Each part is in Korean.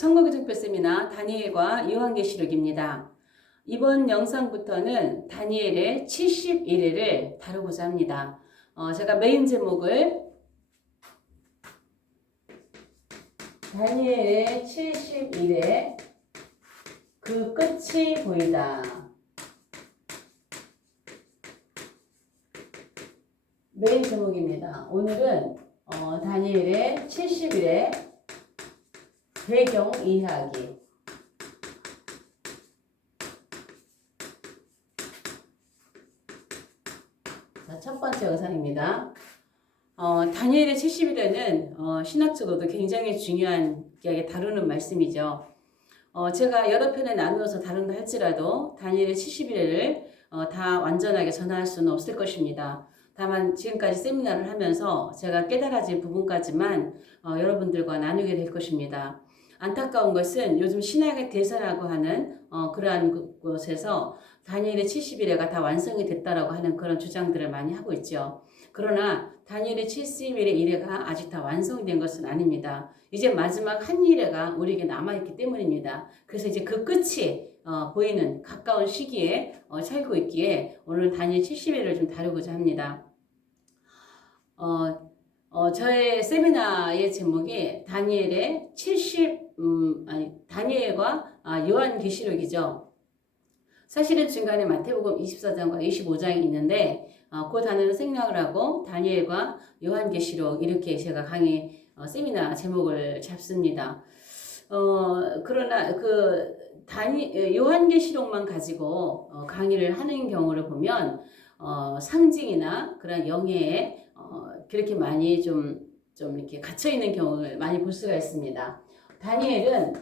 천국의 세미나 다니엘과 요한계시록입니다. 이번 영상부터는 다니엘의 71회를 다루고자 합니다. 제가 메인 제목을 다니엘의 71회 그 끝이 보이다. 메인 제목입니다. 오늘은 다니엘의 71회 배경 이야기. 자, 첫 번째 영상입니다. 다니엘의 70일에는 신학적으로도 굉장히 중요한 이야기 다루는 말씀이죠. 제가 여러 편에 나누어서 다룬다 할지라도 다니엘의 70일을 다 완전하게 전할 수는 없을 것입니다. 다만 지금까지 세미나를 하면서 제가 깨달아진 부분까지만 여러분들과 나누게 될 것입니다. 안타까운 것은 요즘 신학의 대사라고 하는 그러한 곳에서 다니엘의 70일에가 다 완성이 됐다라고 하는 그런 주장들을 많이 하고 있죠. 그러나 다니엘의 70일의 일회가 아직 다 완성이 된 것은 아닙니다. 이제 마지막 한 일회가 우리에게 남아있기 때문입니다. 그래서 이제 그 끝이 보이는 가까운 시기에 살고 있기에 오늘 다니엘 70일을 좀 다루고자 합니다. 저의 세미나의 제목이 다니엘의 다니엘과 요한계시록이죠. 사실은 중간에 마태복음 24장과 25장이 있는데 그 단어를 생략을 하고 다니엘과 요한계시록 이렇게 제가 강의 세미나 제목을 잡습니다. 그러나 그 요한계시록만 가지고 강의를 하는 경우를 보면 상징이나 그런 영예에 그렇게 많이 좀 이렇게 갇혀 있는 경우를 많이 볼 수가 있습니다. 다니엘은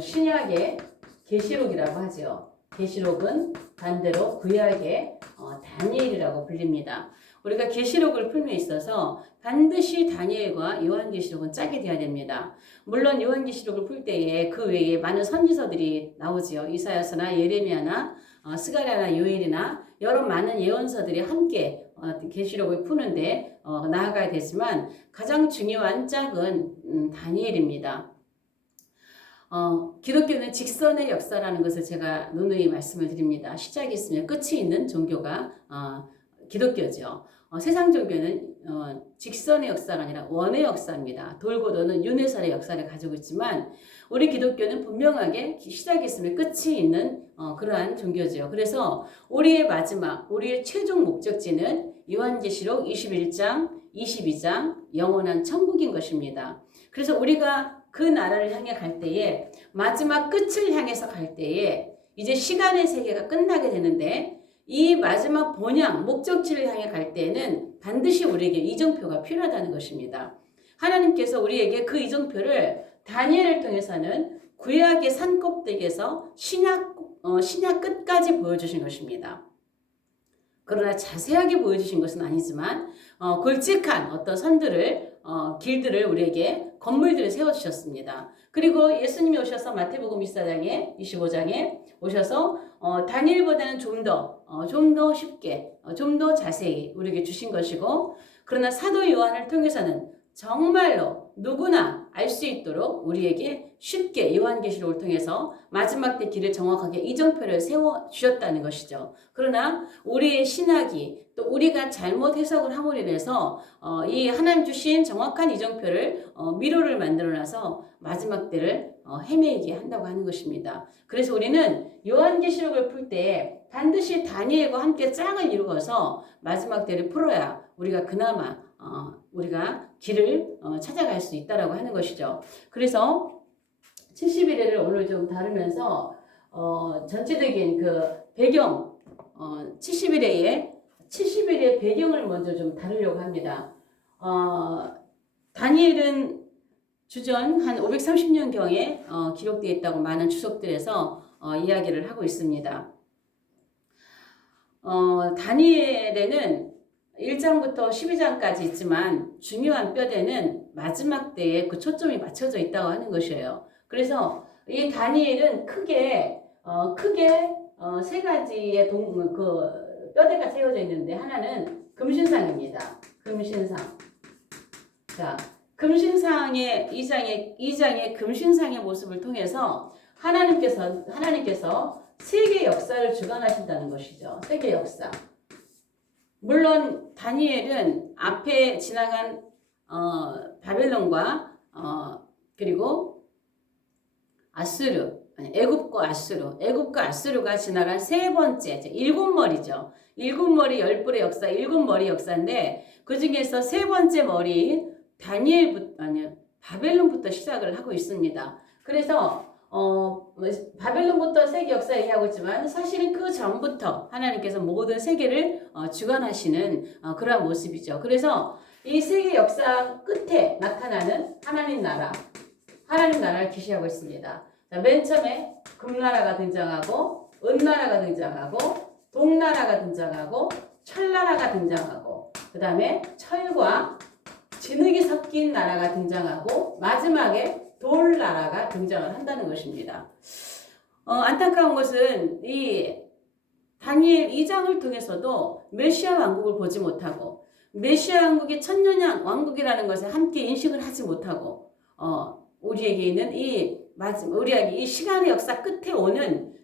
신약의 계시록이라고 하죠. 계시록은 반대로 구약의 다니엘이라고 불립니다. 우리가 계시록을 풀며 있어서 반드시 다니엘과 요한계시록은 짝이 되어야 됩니다. 물론 요한계시록을 풀 때에 그 외에 많은 선지서들이 나오지요. 이사야서나 예레미야나 스가랴나 요엘이나 여러 많은 예언서들이 함께 계시록을 푸는데 나아가야 되지만 가장 중요한 짝은 다니엘입니다. 기독교는 직선의 역사라는 것을 제가 누누이 말씀을 드립니다. 시작이 있으면 끝이 있는 종교가 기독교죠. 세상 종교는 직선의 역사가 아니라 원의 역사입니다. 돌고 도는 윤회설의 역사를 가지고 있지만 우리 기독교는 분명하게 시작이 있으면 끝이 있는 그러한 종교죠. 그래서 우리의 마지막, 우리의 최종 목적지는 요한계시록 21장, 22장 영원한 천국인 것입니다. 그래서 우리가 그 나라를 향해 갈 때에 마지막 끝을 향해서 갈 때에 이제 시간의 세계가 끝나게 되는데 이 마지막 본향, 목적지를 향해 갈 때에는 반드시 우리에게 이정표가 필요하다는 것입니다. 하나님께서 우리에게 그 이정표를 다니엘을 통해서는 구약의 산꼭대기에서 신약 끝까지 보여주신 것입니다. 그러나 자세하게 보여주신 것은 아니지만 굵직한 어떤 선들을 길들을 우리에게 건물들을 세워주셨습니다. 그리고 예수님이 오셔서 마태복음 24장에 25장에 오셔서 다니엘보다는 좀 더 쉽게 좀 더 자세히 우리에게 주신 것이고 그러나 사도 요한을 통해서는 정말로 누구나 알 수 있도록 우리에게 쉽게 요한계시록을 통해서 마지막 때 길을 정확하게 이정표를 세워주셨다는 것이죠. 그러나 우리의 신학이 또 우리가 잘못 해석을 함으로 인해서 이 하나님 주신 정확한 이정표를 미로를 만들어놔서 마지막 때를 헤매게 한다고 하는 것입니다. 그래서 우리는 요한계시록을 풀 때 반드시 다니엘과 함께 짝을 이루어서 마지막 때를 풀어야 우리가 그나마 우리가 길을 찾아갈 수 있다라고 하는 것이죠. 그래서 71회를 오늘 좀 다루면서 전체적인 그 배경 71회의 배경을 먼저 좀 다루려고 합니다. 다니엘은 주전 한 530년경에 기록되어 있다고 많은 주석들에서 이야기를 하고 있습니다. 다니엘에는 1장부터 12장까지 있지만 중요한 뼈대는 마지막 때에 그 초점이 맞춰져 있다고 하는 것이에요. 그래서 이 다니엘은 크게 세 가지의 그 뼈대가 세워져 있는데 하나는 금신상입니다. 금신상. 자, 금신상의 이장의 금신상의 모습을 통해서 하나님께서 세계 역사를 주관하신다는 것이죠. 세계 역사. 물론 다니엘은 앞에 지나간 바벨론과 그리고 애굽과 아수르가 지나간 세 번째, 일곱 머리죠. 일곱 머리 열불의 역사, 일곱 머리 역사인데 그 중에서 세 번째 머리 바벨론부터 시작을 하고 있습니다. 그래서 바벨론부터 세계 역사 얘기하고 있지만 사실은 그 전부터 하나님께서 모든 세계를 주관하시는 그러한 모습이죠. 그래서 이 세계 역사 끝에 나타나는 하나님 나라를 계시하고 있습니다. 자, 맨 처음에 금나라가 등장하고 은나라가 등장하고 동나라가 등장하고 철나라가 등장하고 그 다음에 철과 진흙이 섞인 나라가 등장하고 마지막에 돌나라가 등장을 한다는 것입니다. 안타까운 것은 이 다니엘 2장을 통해서도 메시아 왕국을 보지 못하고 메시아 왕국이 천년 왕국이라는 것을 함께 인식을 하지 못하고 우리에게 있는 우리에게 이 시간의 역사 끝에 오는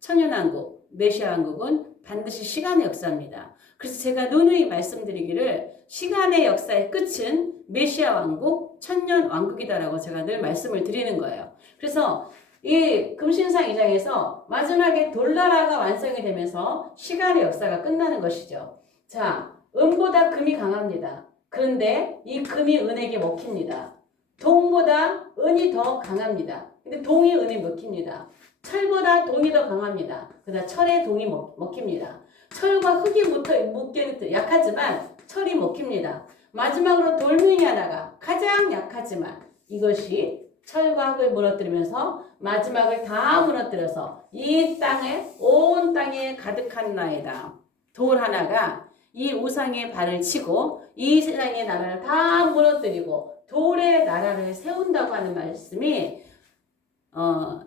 천년왕국, 메시아 왕국은 반드시 시간의 역사입니다. 그래서 제가 누누이 말씀드리기를 시간의 역사의 끝은 메시아 왕국, 천년 왕국이다라고 제가 늘 말씀을 드리는 거예요. 그래서 이 금신상 2장에서 마지막에 돌나라가 완성이 되면서 시간의 역사가 끝나는 것이죠. 자, 은보다 금이 강합니다. 그런데 이 금이 은에게 먹힙니다. 동보다 은이 더 강합니다. 근데 동이 은에 먹힙니다. 철보다 동이 더 강합니다. 그러나 철에 동이 먹힙니다. 철과 흙이 묶여 약하지만 철이 먹힙니다. 마지막으로 돌멩이 하나가 가장 약하지만 이것이 철과 흙을 무너뜨리면서 마지막을 다 무너뜨려서 온 땅에 가득한 나이다. 돌 하나가 이 우상의 발을 치고 이 세상의 나라를 다 무너뜨리고 돌의 나라를 세운다고 하는 말씀이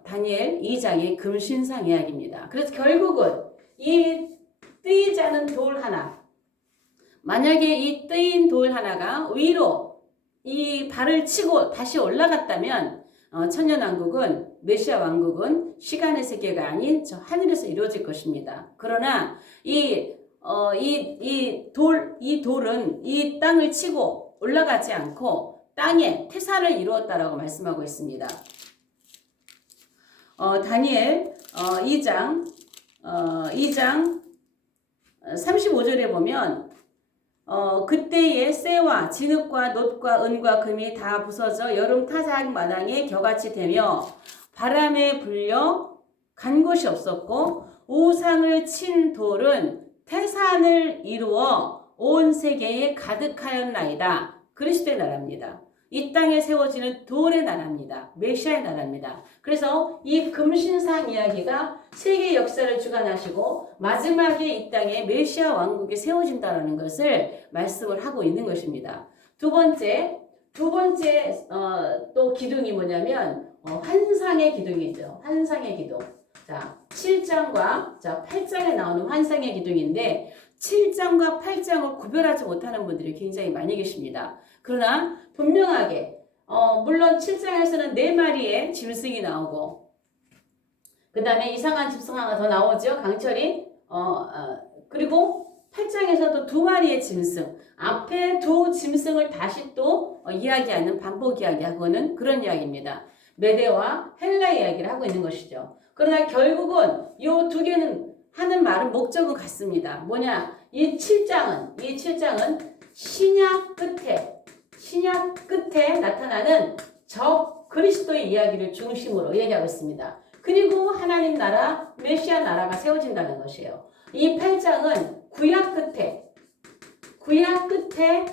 다니엘 2장의 금신상 이야기입니다. 그래서 결국은 이 뜨이지 않은 돌 하나, 만약에 이 뜨인 돌 하나가 위로 이 발을 치고 다시 올라갔다면 천년왕국은 메시아 왕국은 시간의 세계가 아닌 저 하늘에서 이루어질 것입니다. 그러나 이 돌은 이 땅을 치고 올라가지 않고 땅에 태산을 이루었다라고 말씀하고 있습니다. 다니엘 2장 35절에 보면 그때에 쇠와 진흙과 놋과 은과 금이 다 부서져 여름 타작 마당에 겨같이 되며 바람에 불려 간 곳이 없었고 우상을 친 돌은 태산을 이루어 온 세계에 가득하였나이다. 그리스도의 나라입니다. 이 땅에 세워지는 돌의 나라입니다. 메시아의 나라입니다. 그래서 이 금신상 이야기가 세계 역사를 주관하시고 마지막에 이 땅에 메시아 왕국이 세워진다는 것을 말씀을 하고 있는 것입니다. 두 번째 또 기둥이 뭐냐면 환상의 기둥이죠. 환상의 기둥. 자, 7장과 8장에 나오는 환상의 기둥인데 7장과 8장을 구별하지 못하는 분들이 굉장히 많이 계십니다. 그러나 분명하게 물론 7장에서는 4마리의 짐승이 나오고 그 다음에 이상한 짐승 하나 더 나오죠. 강철이 그리고 8장에서도 2마리의 짐승 앞에 두 짐승을 다시 또 이야기하는 반복 이야기하고는 그런 이야기입니다. 메데와 헬라 이야기를 하고 있는 것이죠. 그러나 결국은 이 두 개는 하는 말은 목적은 같습니다. 뭐냐? 이 7장은 신약 끝에 나타나는 적 그리스도의 이야기를 중심으로 얘기하고 있습니다. 그리고 하나님 나라, 메시아 나라가 세워진다는 것이에요. 이 8장은 구약 끝에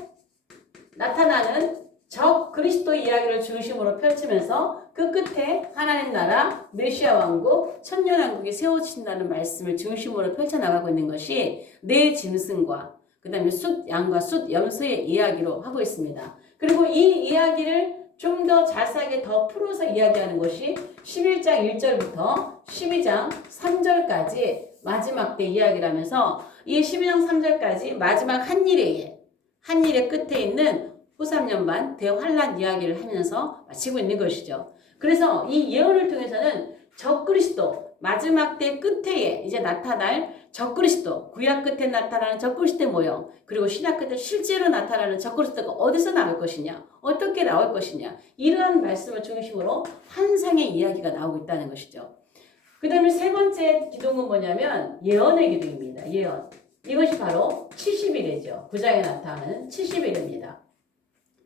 나타나는 적 그리스도의 이야기를 중심으로 펼치면서 그 끝에 하나님 나라, 메시아 왕국, 천년왕국이 세워진다는 말씀을 중심으로 펼쳐나가고 있는 것이 네 짐승과 그 다음에 숫 양과 숫 염소의 이야기로 하고 있습니다. 그리고 이 이야기를 좀 더 자세하게 더 풀어서 이야기하는 것이 11장 1절부터 12장 3절까지 마지막 때 이야기를 하면서 이 12장 3절까지 마지막 한 일의 끝에 있는 후3년반 대환란 이야기를 하면서 마치고 있는 것이죠. 그래서 이 예언을 통해서는 적그리스도 마지막 때 끝에 이제 나타날 적그리스도, 구약 끝에 나타나는 적그리스도의 모형, 그리고 신약 끝에 실제로 나타나는 적그리스도가 어디서 나올 것이냐, 어떻게 나올 것이냐, 이러한 말씀을 중심으로 환상의 이야기가 나오고 있다는 것이죠. 그 다음에 세 번째 기도는 뭐냐면 예언의 기도입니다. 예언. 이것이 바로 70일이죠. 9장에 나타나는 70일입니다.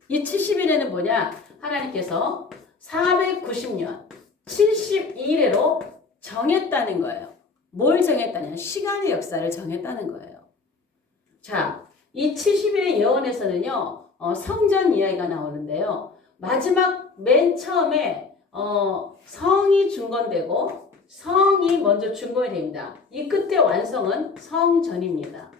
이 70일에는 뭐냐? 하나님께서 490년, 72일에로 정했다는 거예요. 뭘 정했다냐? 시간의 역사를 정했다는 거예요. 자, 이 70일의 예언에서는요, 성전 이야기가 나오는데요. 마지막 맨 처음에 성이 중건되고 성이 먼저 준공이 됩니다. 이 끝의 완성은 성전입니다.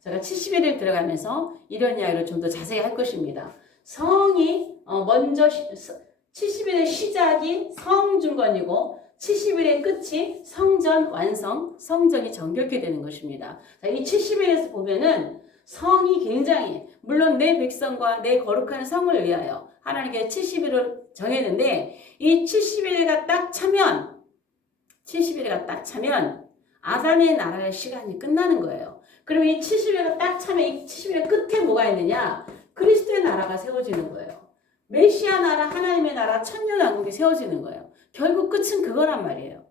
제가 71일 들어가면서 이런 이야기를 좀 더 자세히 할 것입니다. 성이 먼저 70일의 시작이 성중건이고 70일의 끝이 성전 완성, 성전이 정결케 되는 것입니다. 자, 이 70일에서 보면은 성이 굉장히 물론 내 백성과 내 거룩한 성을 위하여 하나님께 70일을 정했는데 이 70일가 딱 차면 70일가 딱 차면 아담의 나라의 시간이 끝나는 거예요. 그럼 이 70일가 딱 차면 이 70일의 끝에 뭐가 있느냐? 그리스도의 나라가 세워지는 거예요. 메시아 나라, 하나님의 나라, 천년왕국이 세워지는 거예요. 결국 끝은 그거란 말이에요.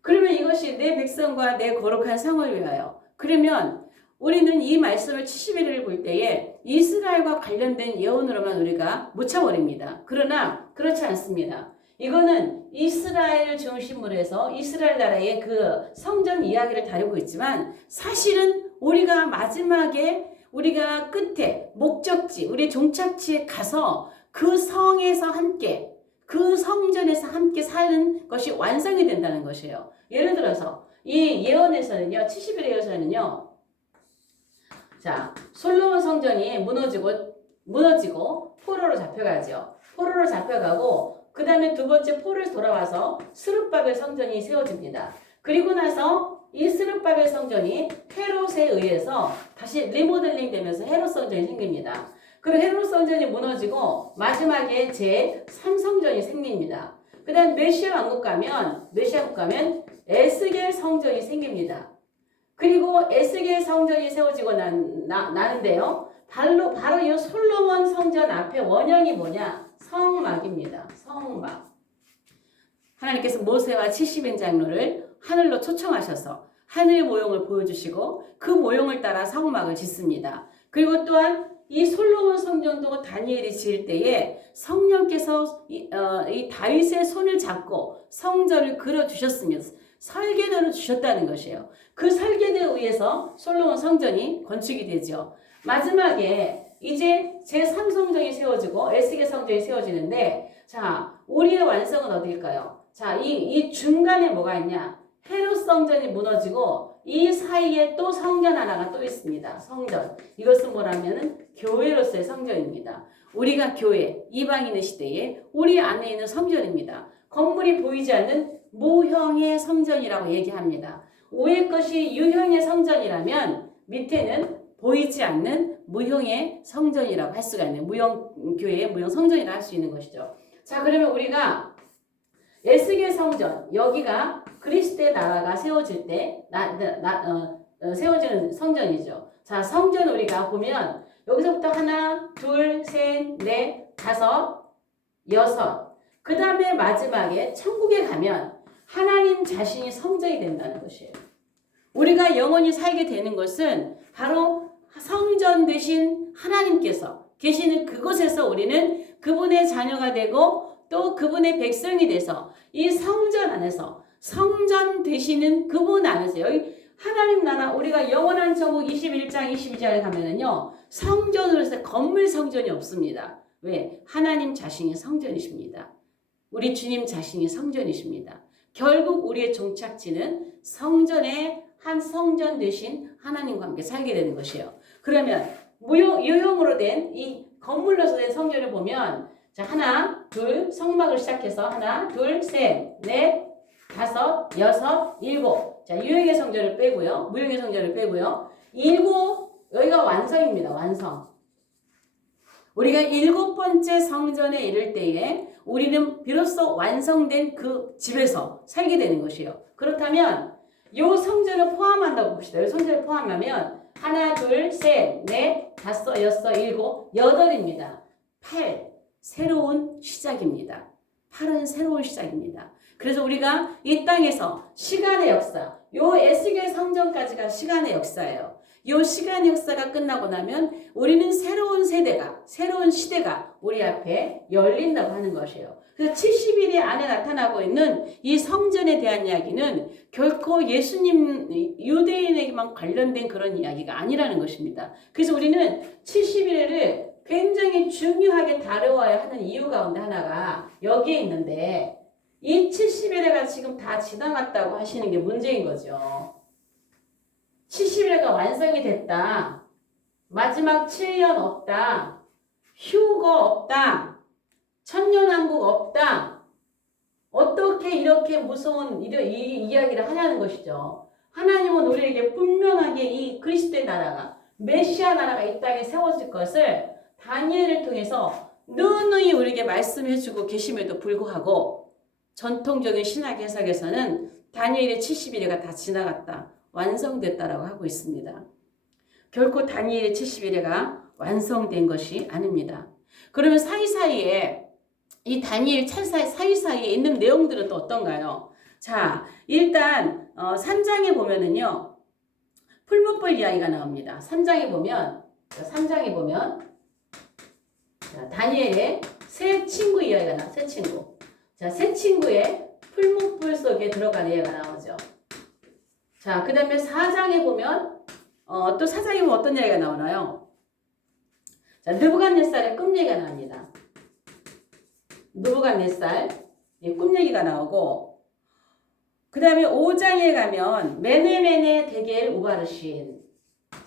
그러면 이것이 내 백성과 내 거룩한 성을 위하여. 그러면 우리는 이 말씀을 71일을 볼 때에 이스라엘과 관련된 예언으로만 우리가 묻혀버립니다. 그러나 그렇지 않습니다. 이거는 이스라엘을 중심으로 해서 이스라엘 나라의 그 성전 이야기를 다루고 있지만 사실은 우리가 마지막에 우리가 끝에 목적지, 우리 종착지에 가서 그 성에서 함께 그 성전에서 함께 사는 것이 완성이 된다는 것이에요. 예를 들어서 이 예언에서는요, 70일의 예언에서는요, 자, 솔로몬 성전이 무너지고 포로로 잡혀가죠. 포로로 잡혀가고 그 다음에 두 번째 포로에서 돌아와서 스룹바벨 성전이 세워집니다. 그리고 나서 이 스룹바벨 성전이 헤롯에 의해서 다시 리모델링 되면서 헤롯 성전이 생깁니다. 그리고 헤롯 성전이 무너지고 마지막에 제3성전이 생깁니다. 그 다음 메시아 왕국 가면 에스겔 성전이 생깁니다. 그리고 에스겔 성전이 세워지고 나는데요. 바로 이 솔로몬 성전 앞에 원형이 뭐냐? 성막입니다. 성막. 하나님께서 모세와 70인 장로를 하늘로 초청하셔서 하늘 모형을 보여주시고 그 모형을 따라 성막을 짓습니다. 그리고 또한 이 솔로몬 성전도 다니엘이 지을 때에 성령께서 이 다윗의 손을 잡고 성전을 그려주셨으며 설계도를 주셨다는 것이에요. 그 설계도에 의해서 솔로몬 성전이 건축이 되죠. 마지막에 이제 제3성전이 세워지고 에스겔 성전이 세워지는데 자, 우리의 완성은 어디일까요? 자, 이 중간에 뭐가 있냐? 헤롯 성전이 무너지고 이 사이에 또 성전 하나가 또 있습니다. 성전. 이것은 뭐라면은 교회로서의 성전입니다. 우리가 교회, 이방인의 시대에 우리 안에 있는 성전입니다. 건물이 보이지 않는 무형의 성전이라고 얘기합니다. 위의 것이 유형의 성전이라면 밑에는 보이지 않는 무형의 성전이라고 할 수가 있는 무형 교회의 무형 성전이라고 할 수 있는 것이죠. 자, 그러면 우리가 에스겔 성전, 여기가 그리스도의 나라가 세워질 때 세워지는 성전이죠. 자, 성전 우리가 보면 여기서부터 하나, 둘, 셋, 넷, 다섯, 여섯. 그 다음에 마지막에 천국에 가면 하나님 자신이 성전이 된다는 것이에요. 우리가 영원히 살게 되는 것은 바로 성전 되신 하나님께서 계시는 그곳에서 우리는 그분의 자녀가 되고 또 그분의 백성이 돼서 이 성전 안에서 성전 되시는 그분 안에서 여기 하나님 나라 우리가 영원한 천국 21장 22절에 가면은요 성전으로서 건물 성전이 없습니다. 왜? 하나님 자신이 성전이십니다. 우리 주님 자신이 성전이십니다. 결국 우리의 종착지는 성전의 한 성전 되신 하나님과 함께 살게 되는 것이에요. 그러면 유형으로 된 이 건물로서 된 성전을 보면 자, 하나, 둘, 성막을 시작해서 하나, 둘, 셋, 넷, 다섯, 여섯, 일곱. 자, 유형의 성전을 빼고요. 무형의 성전을 빼고요. 일곱, 여기가 완성입니다. 완성. 우리가 7번째 성전에 이를 때에 우리는 비로소 완성된 그 집에서 살게 되는 것이에요. 그렇다면 이 성전을 포함한다고 봅시다. 이 성전을 포함하면 하나, 둘, 셋, 넷, 다섯, 여섯, 일곱, 여덟입니다. 8. 새로운 시작입니다. 8은 새로운 시작입니다. 그래서 우리가 이 땅에서 시간의 역사, 요 에스겔 성전까지가 시간의 역사예요. 요 시간의 역사가 끝나고 나면 우리는 새로운 세대가, 새로운 시대가 우리 앞에 열린다고 하는 것이에요. 그래서 70일의 안에 나타나고 있는 이 성전에 대한 이야기는 결코 예수님 유대인에게만 관련된 그런 이야기가 아니라는 것입니다. 그래서 우리는 70일을 굉장히 중요하게 다루어야 하는 이유 가운데 하나가 여기에 있는데 이 70일회가 지금 다 지나갔다고 하시는 게 문제인 거죠. 70일회가 완성이 됐다. 마지막 7년 없다. 휴거 없다. 천년왕국 없다. 어떻게 이렇게 무서운 이 이야기를 하냐는 것이죠. 하나님은 우리에게 분명하게 이 그리스도의 나라가 메시아 나라가 이 땅에 세워질 것을 다니엘을 통해서 누누이 우리에게 말씀해 주고 계심에도 불구하고 전통적인 신학 해석에서는 다니엘의 70일회가 다 지나갔다. 완성됐다라고 하고 있습니다. 결코 다니엘의 70일회가 완성된 것이 아닙니다. 그러면 사이사이에 이 다니엘 찰사의 사이사이에 있는 내용들은 또 어떤가요? 자, 일단 3장에 보면은요. 풀무불 이야기가 나옵니다. 3장에 보면 자, 다니엘의 새 친구 이야기가 나와요. 새 친구. 자, 새 친구의 풀무불 속에 들어간 이야기가 나오죠. 자, 그 다음에 4장에 보면 또 4장에 보면 어떤 이야기가 나오나요? 자, 느부갓네살의 꿈 얘기가 나옵니다. 느부갓네살 꿈 얘기가 나오고 그 다음에 5장에 가면 메네메네 데겔 우바르신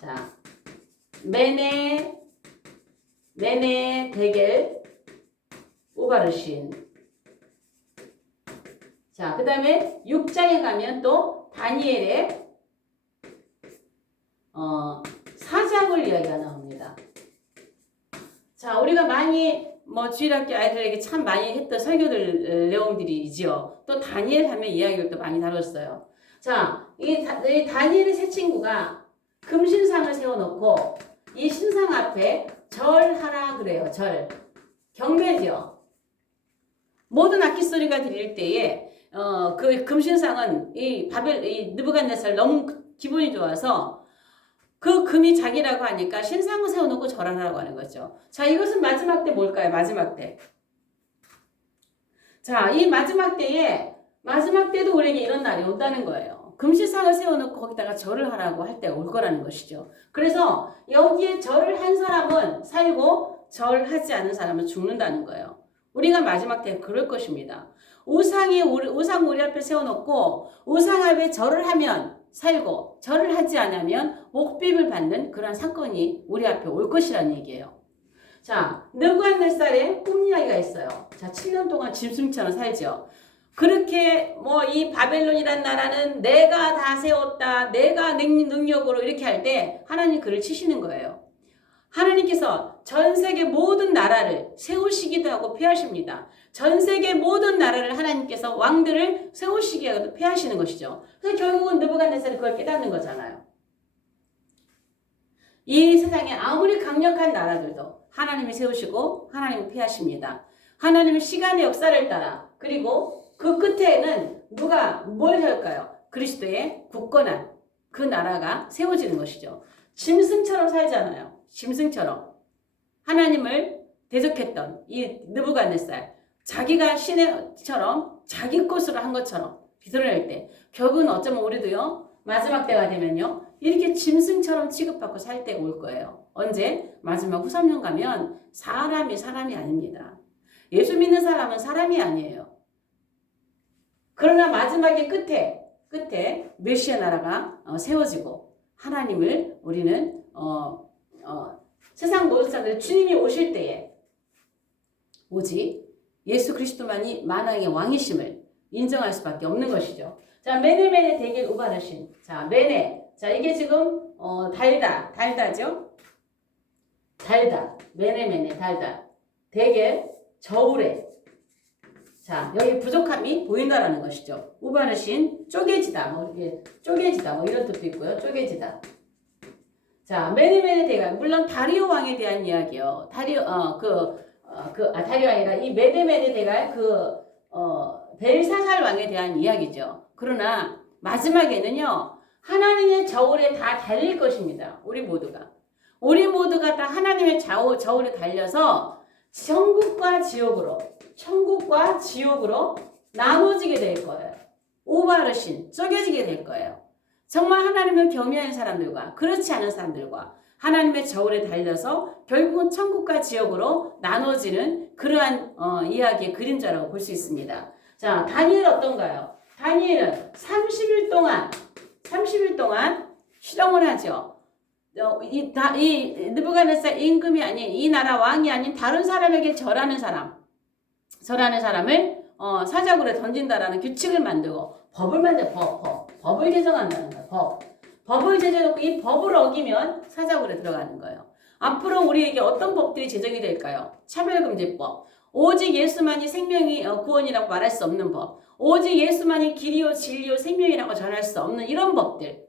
자 메네 데겔 우바르신 자 그 다음에 6장에 가면 또 다니엘의 사자굴 이야기가 나옵니다. 자 우리가 많이 주일학교 아이들에게 참 많이 했던 설교들 내용들이지요. 또 다니엘 하면 이야기를 또 많이 다뤘어요. 자, 이 다니엘의 새 친구가 금신상을 세워놓고 이 신상 앞에 절하라 그래요. 절. 경배죠. 모든 악기 소리가 들릴 때에 그 금신상은 이 느부갓네살 너무 기분이 좋아서 그 금이 자기라고 하니까 신상을 세워놓고 절하라고 하는 거죠. 자, 이것은 마지막 때 뭘까요? 마지막 때. 자, 이 마지막 때도 우리에게 이런 날이 온다는 거예요. 금신상을 세워놓고 거기다가 절을 하라고 할 때가 올 거라는 것이죠. 그래서 여기에 절을 한 사람은 살고 절하지 않은 사람은 죽는다는 거예요. 우리가 마지막 때 그럴 것입니다. 우상 우리 앞에 세워놓고 우상 앞에 절을 하면 살고 절을 하지 않으면 옥빔을 받는 그런 사건이 우리 앞에 올 것이라는 얘기예요. 자, 느부갓네살의 꿈 이야기가 있어요. 자, 7년 동안 짐승처럼 살죠. 그렇게 이 바벨론이란 나라는 내가 다 세웠다. 내가 능력으로 이렇게 할 때 하나님 그를 치시는 거예요. 하나님께서 전 세계 모든 나라를 세우시기도 하고 폐하십니다. 전 세계 모든 나라를 하나님께서 왕들을 세우시기도 하고 폐하시는 것이죠. 그래서 결국은 느부갓네살이 그걸 깨닫는 거잖아요. 이 세상에 아무리 강력한 나라들도 하나님이 세우시고 하나님이 폐하십니다. 하나님은 시간의 역사를 따라 그리고 그 끝에는 누가 뭘 할까요? 그리스도의 굳건한 그 나라가 세워지는 것이죠. 짐승처럼 살잖아요. 짐승처럼 하나님을 대적했던 이 느부갓네살 자기가 신처럼 자기 것으로 한 것처럼 드러낼 때 결국은 어쩌면 우리도요 마지막 때가 되면요 이렇게 짐승처럼 취급받고 살 때가 올 거예요. 언제? 마지막 후 3년 가면 사람이 아닙니다. 예수 믿는 사람은 사람이 아니에요. 그러나 마지막에 끝에 메시아 나라가 세워지고 하나님을 우리는 세상 모든 사람들이 주님이 오실 때에 오직 예수 그리스도만이 만왕의 왕이심을 인정할 수밖에 없는 것이죠. 자, 메네메네 데겔 우바르신. 자, 메네. 자, 이게 지금 달다죠. 달다. 매네매네 달다. 되게 저울에. 자, 여기 부족함이 보인다라는 것이죠. 우바르신 쪼개지다. 뭐 이렇게 쪼개지다. 뭐 이런 뜻도 있고요. 쪼개지다. 자, 매네매네 대가 물론 다리오 왕에 대한 이야기요. 다리오 다리오 아니라 이 매네매네 대가 벨사살 왕에 대한 이야기죠. 그러나 마지막에는요. 하나님의 저울에 다 달릴 것입니다. 우리 모두가 다 하나님의 저울에 달려서 천국과 지옥으로 나눠지게 될 거예요. 오바르신 쪼개지게 될 거예요. 정말 하나님을 경외하는 사람들과 그렇지 않은 사람들과 하나님의 저울에 달려서 결국은 천국과 지옥으로 나눠지는 그러한 이야기의 그림자라고 볼 수 있습니다. 자, 다니엘 어떤가요? 다니엘은 30일 동안 실험을 하죠. 이 느부갓네살 임금이 아닌 이 나라 왕이 아닌 다른 사람에게 절하는 사람을 사자굴에 던진다라는 규칙을 만들고 법을 제정한다는 거예요. 법을 제정해놓고 이 법을 어기면 사자굴에 들어가는 거예요. 앞으로 우리에게 어떤 법들이 제정이 될까요? 차별금지법, 오직 예수만이 생명이 구원이라고 말할 수 없는 법, 오직 예수만이 길이요 진리요 생명이라고 전할 수 없는 이런 법들,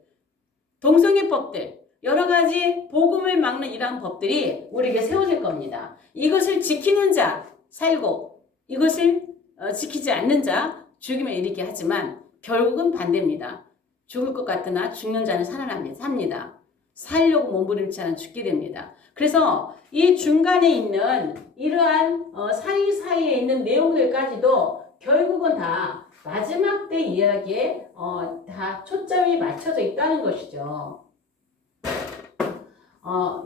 동성애법들, 여러 가지 복음을 막는 이러한 법들이 우리에게 세워질 겁니다. 이것을 지키는 자 살고 이것을 지키지 않는 자 죽임에 이르게 하지만 결국은 반대입니다. 죽을 것 같으나 죽는 자는 삽니다. 살려고 몸부림치 않은 죽게 됩니다. 그래서 이 중간에 있는 이러한 사이사이에 있는 내용들까지도 결국은 다 마지막 때 이야기에 다 초점이 맞춰져 있다는 것이죠.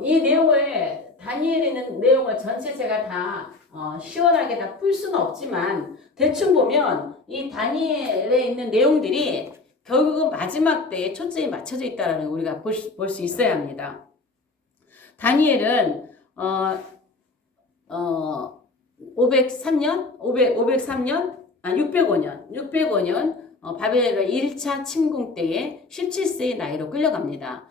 이 내용을 다니엘에 있는 내용을 전체 제가 다 시원하게 다 풀 수는 없지만 대충 보면 이 다니엘에 있는 내용들이 결국은 마지막 때에 초점이 맞춰져 있다는 걸 우리가 볼 수 있어야 합니다. 다니엘은 605년 바벨론 1차 침공 때에 17세의 나이로 끌려갑니다.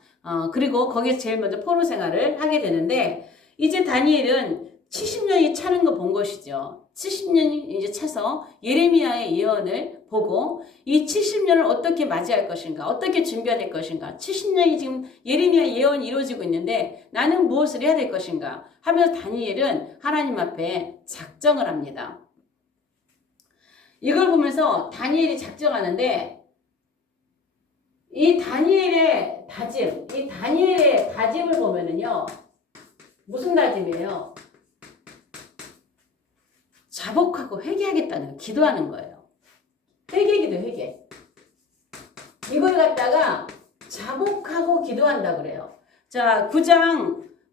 그리고 거기서 제일 먼저 포로 생활을 하게 되는데 이제 다니엘은 70년이 차는 거 본 것이죠. 70년이 이제 차서 예레미야의 예언을 보고 이 70년을 어떻게 맞이할 것인가, 어떻게 준비해야 될 것인가, 70년이 지금 예레미야 예언이 이루어지고 있는데 나는 무엇을 해야 될 것인가 하면서 다니엘은 하나님 앞에 작정을 합니다. 이걸 보면서 다니엘이 작정하는데 이 다니엘의 다짐을 보면은요, 무슨 다짐이에요? 자복하고 회개하겠다는 거, 기도하는 거예요. 회개. 이걸 갖다가 자복하고 기도한다 그래요. 자,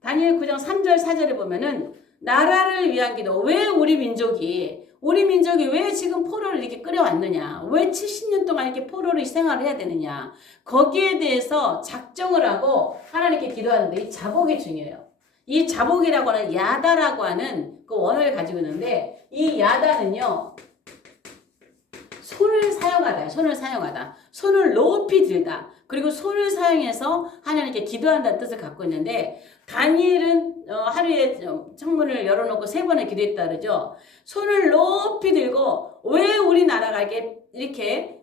다니엘 9장 3절 4절에 보면은 나라를 위한 기도. 왜 우리 민족이 왜 지금 포로를 이렇게 끌어왔느냐? 왜 70년 동안 이렇게 포로를 생활을 해야 되느냐? 거기에 대해서 작정을 하고 하나님께 기도하는데 이 자복이 중요해요. 이 자복이라고 하는 야다라고 하는 그 원어를 가지고 있는데 이 야다는요, 손을 사용하다. 손을 높이 들다. 그리고 손을 사용해서 하나님께 기도한다는 뜻을 갖고 있는데 다니엘은 하루에 창문을 열어놓고 3번을 기도했다 그러죠. 손을 높이 들고 왜 우리나라가 이렇게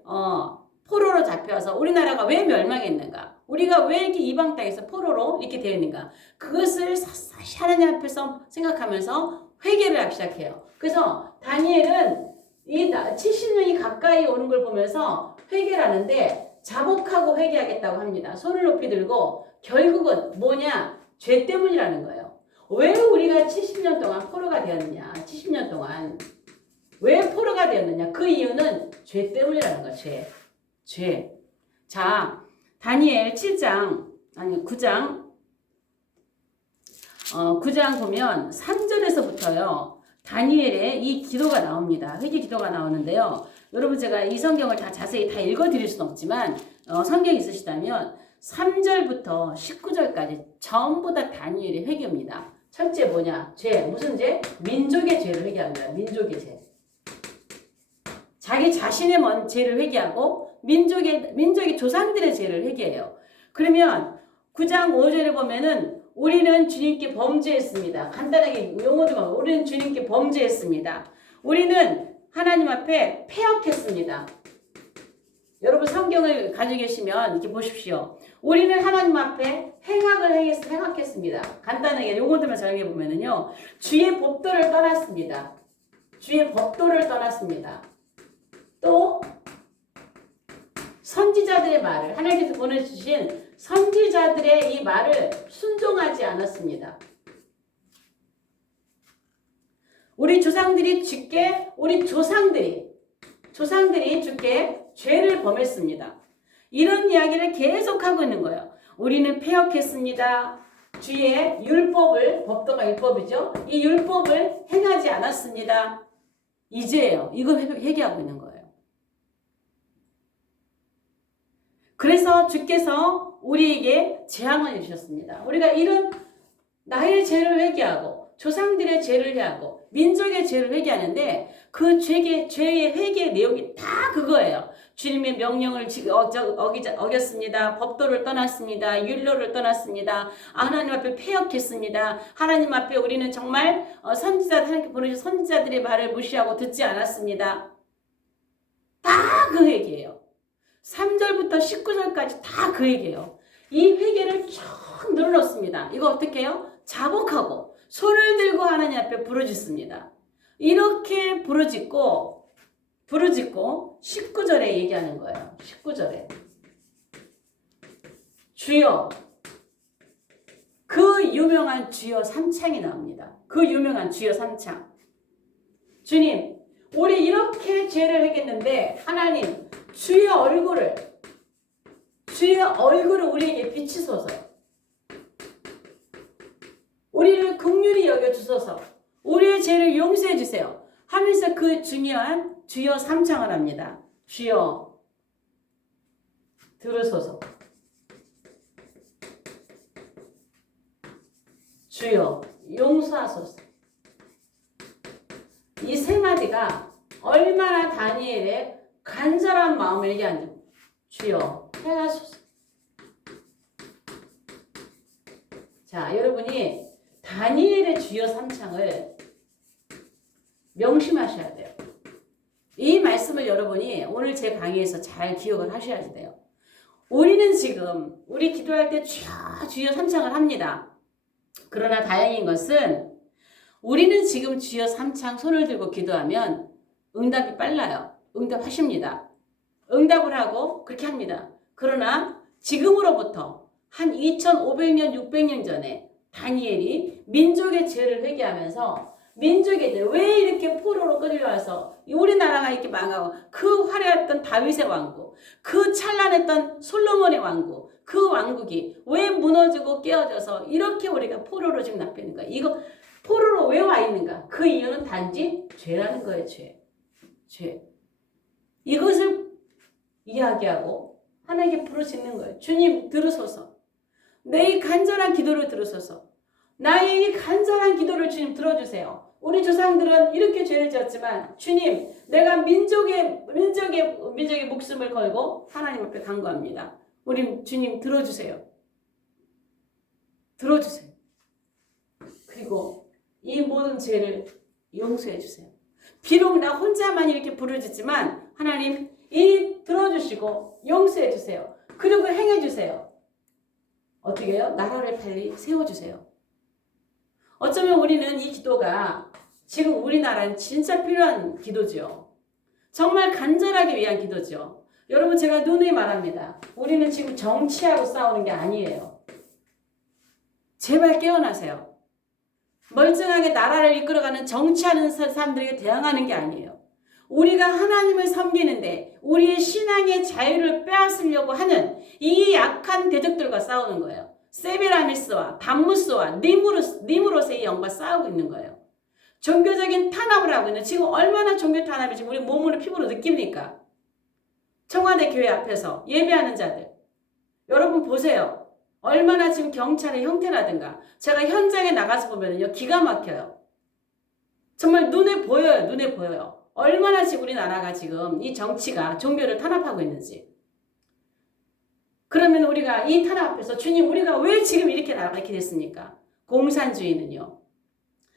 포로로 잡혀서 우리나라가 왜 멸망했는가? 우리가 왜 이렇게 이방 땅에서 포로로 이렇게 되었는가? 그것을 하나님 앞에서 생각하면서 회개를 하기 시작해요. 그래서 다니엘은 이 70년이 가까이 오는 걸 보면서 회개를 하는데 자복하고 회개하겠다고 합니다. 손을 높이 들고 결국은 뭐냐? 죄 때문이라는 거예요. 왜 우리가 70년 동안 포로가 되었느냐? 70년 동안 왜 포로가 되었느냐? 그 이유는 죄 때문이라는 거예요. 죄. 자, 다니엘 9장 9장 보면 3절에서부터요. 다니엘의 이 기도가 나옵니다. 회개 기도가 나오는데요. 여러분 제가 이 성경을 다 자세히 다 읽어드릴 수는 없지만 성경 있으시다면 3절부터 19절까지 전부 다 다니엘의 회개입니다. 첫째 뭐냐? 죄. 무슨 죄? 민족의 죄를 회개합니다. 민족의 죄. 자기 자신의 죄를 회개하고 민족의 조상들의 죄를 회개해요. 그러면 9장 5절에 보면은 우리는 주님께 범죄했습니다. 간단하게 용어도 우리는 주님께 범죄했습니다. 우리는 하나님 앞에 패역했습니다. 여러분 성경을 가지고 계시면 이렇게 보십시오. 우리는 하나님 앞에 행악했습니다. 간단하게 용어들만 정해 보면은요, 주의 법도를 떠났습니다. 주의 법도를 떠났습니다. 또 선지자들의 말을, 하나님께서 보내주신 선지자들의 이 말을 순종하지 않았습니다. 우리 조상들이 주께 죄를 범했습니다. 이런 이야기를 계속하고 있는 거예요. 우리는 패역했습니다. 주의 율법을, 법도가 율법이죠. 이 율법을 행하지 않았습니다. 이제예요. 이거 회개하고 있는 거예요. 그래서 주께서 우리에게 재앙을 주셨습니다. 우리가 이런 나의 죄를 회개하고 조상들의 죄를 회개하고 민족의 죄를 회개하는데 그 죄의 회개의 내용이 다 그거예요. 주님의 명령을 어겼습니다. 법도를 떠났습니다. 율로를 떠났습니다. 하나님 앞에 패역했습니다. 하나님 앞에 우리는 정말 하나님께 보내주신 선지자들의 말을 무시하고 듣지 않았습니다. 다 그 회개예요. 3절부터 19절까지 다 그 회개예요. 이 회개를 쭉 늘어놓습니다. 이거 어떻게 해요? 자복하고 손을 들고 하나님 앞에 부르짖습니다. 이렇게 부르짖고 19절에 얘기하는 거예요. 19절에 주여, 그 유명한 주여 삼창이 나옵니다. 그 유명한 주여 삼창. 주님, 우리 이렇게 죄를 했겠는데 하나님 주의 얼굴을 우리에게 비치소서. 우리를 긍휼히 여겨주소서. 우리의 죄를 용서해 주세요. 하면서 그 중요한 주여 삼창을 합니다. 주여 들으소서. 주여 용서하소서. 이 세 마디가 얼마나 다니엘의 간절한 마음을 얘기하는지. 주여 행하소서. 자, 여러분이 다니엘의 주여 삼창을 명심하셔야 돼요. 이 말씀을 여러분이 오늘 제 강의에서 잘 기억을 하셔야 돼요. 우리는 지금 우리 기도할 때 주여 삼창을 합니다. 그러나 다행인 것은 우리는 지금 주여 삼창 손을 들고 기도하면 응답이 빨라요. 응답하십니다. 응답을 하고 그렇게 합니다. 그러나 지금으로부터 한 2500년, 600년 전에 다니엘이 민족의 죄를 회개하면서 민족의 죄, 왜 이렇게 포로로 끌려와서 우리나라가 이렇게 망하고 그 화려했던 다윗의 왕국, 그 찬란했던 솔로몬의 왕국, 그 왕국이 왜 무너지고 깨어져서 이렇게 우리가 포로로 지금 납히는가? 이거 포로로 왜 와 있는가? 그 이유는 단지 죄라는 거예요. 죄. 이것을 이야기하고 하나님께 부르짖는 거예요. 주님 들으소서. 내 이 간절한 기도를 들으소서. 나의 이 간절한 기도를 주님 들어주세요. 우리 조상들은 이렇게 죄를 지었지만 주님, 내가 민족의 목숨을 걸고 하나님 앞에 간구합니다. 우리 주님 들어주세요. 들어주세요. 그리고 이 모든 죄를 용서해 주세요. 비록 나 혼자만 이렇게 부르짖지만 하나님 이 들어주시고 용서해 주세요. 그리고 행해 주세요. 어떻게 해요? 나라를 빨리 세워주세요. 어쩌면 우리는 이 기도가 지금 우리나라는 진짜 필요한 기도죠. 정말 간절하기 위한 기도죠. 여러분 제가 누누이 말합니다. 우리는 지금 정치하고 싸우는 게 아니에요. 제발 깨어나세요. 멀쩡하게 나라를 이끌어가는 정치하는 사람들에게 대항하는 게 아니에요. 우리가 하나님을 섬기는데 우리의 신앙의 자유를 빼앗으려고 하는 이 약한 대적들과 싸우는 거예요. 세베라미스와 담무스와 니무롯의 영과 싸우고 있는 거예요. 종교적인 탄압을 하고 있는, 지금 얼마나 종교 탄압이 지금 우리 몸으로 피부로 느낍니까? 청와대 교회 앞에서 예배하는 자들. 여러분 보세요. 얼마나 지금 경찰의 형태라든가 제가 현장에 나가서 보면요 기가 막혀요. 정말 눈에 보여요. 얼마나 지금 우리나라가 지금 이 정치가 종교를 탄압하고 있는지. 그러면 우리가 이 탄압 앞에서 주님 우리가 왜 지금 이렇게 됐습니까? 공산주의는요.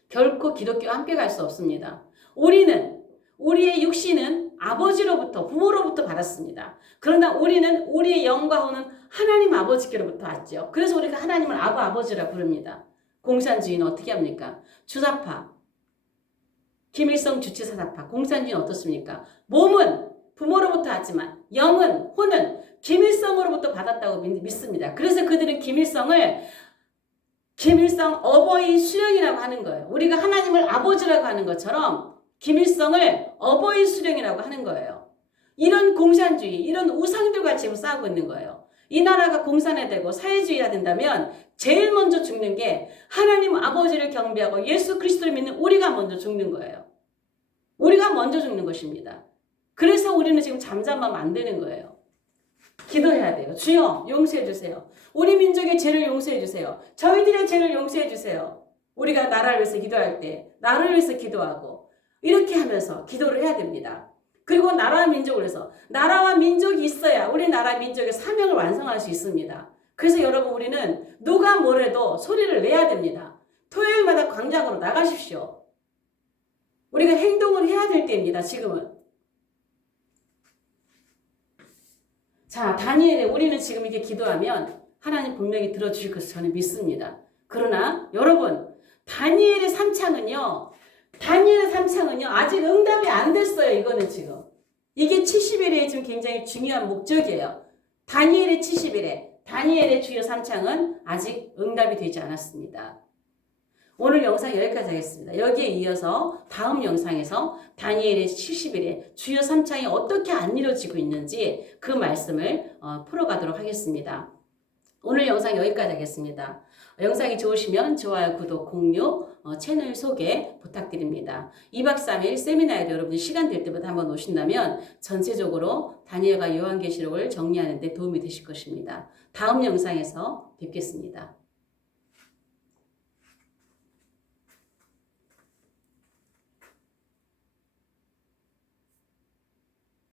결코 기독교와 함께 갈 수 없습니다. 우리의 육신은 아버지로부터 부모로부터 받았습니다. 그러나 우리는 우리의 영과 혼은 하나님 아버지께로부터 왔죠. 그래서 우리가 하나님을 아버지라 부릅니다. 공산주의는 어떻게 합니까? 주사파, 김일성 주치사사파, 공산주의는 어떻습니까? 몸은 부모로부터 왔지만 영은 혼은 김일성으로부터 받았다고 믿습니다. 그래서 그들은 김일성 어버이 수령이라고 하는 거예요. 우리가 하나님을 아버지라고 하는 것처럼 김일성을 어버이 수령이라고 하는 거예요. 이런 공산주의, 이런 우상들과 지금 싸우고 있는 거예요. 이 나라가 공산화되고 사회주의가 된다면 제일 먼저 죽는 게 하나님 아버지를 경배하고 예수 그리스도를 믿는 우리가 먼저 죽는 거예요. 우리가 먼저 죽는 것입니다. 그래서 우리는 지금 잠잠하면 안 되는 거예요. 기도해야 돼요. 주여 용서해 주세요. 우리 민족의 죄를 용서해 주세요. 저희들의 죄를 용서해 주세요. 우리가 나라를 위해서 기도할 때 나를 위해서 기도하고 이렇게 하면서 기도를 해야 됩니다. 그리고 나라와 민족을 위해서 나라와 민족이 있어야 우리 나라 민족의 사명을 완성할 수 있습니다. 그래서 여러분 우리는 누가 뭐래도 소리를 내야 됩니다. 토요일마다 광장으로 나가십시오. 우리가 행동을 해야 될 때입니다. 지금은. 자, 다니엘에 우리는 지금 이렇게 기도하면 하나님 분명히 들어주실 것을 저는 믿습니다. 그러나 여러분 다니엘의 3창은요. 아직 응답이 안 됐어요. 이거는 지금. 이게 70일의 지금 굉장히 중요한 목적이에요. 다니엘의 70일에 다니엘의 주요 3창은 아직 응답이 되지 않았습니다. 오늘 영상 여기까지 하겠습니다. 여기에 이어서 다음 영상에서 다니엘의 70일에 주요 3창이 어떻게 안 이루어지고 있는지 그 말씀을 풀어가도록 하겠습니다. 오늘 영상 여기까지 하겠습니다. 영상이 좋으시면 좋아요, 구독, 공유, 채널 소개 부탁드립니다. 2박 3일 세미나에도 여러분이 시간 될 때마다 한번 오신다면 전체적으로 다니엘과 요한계시록을 정리하는 데 도움이 되실 것입니다. 다음 영상에서 뵙겠습니다.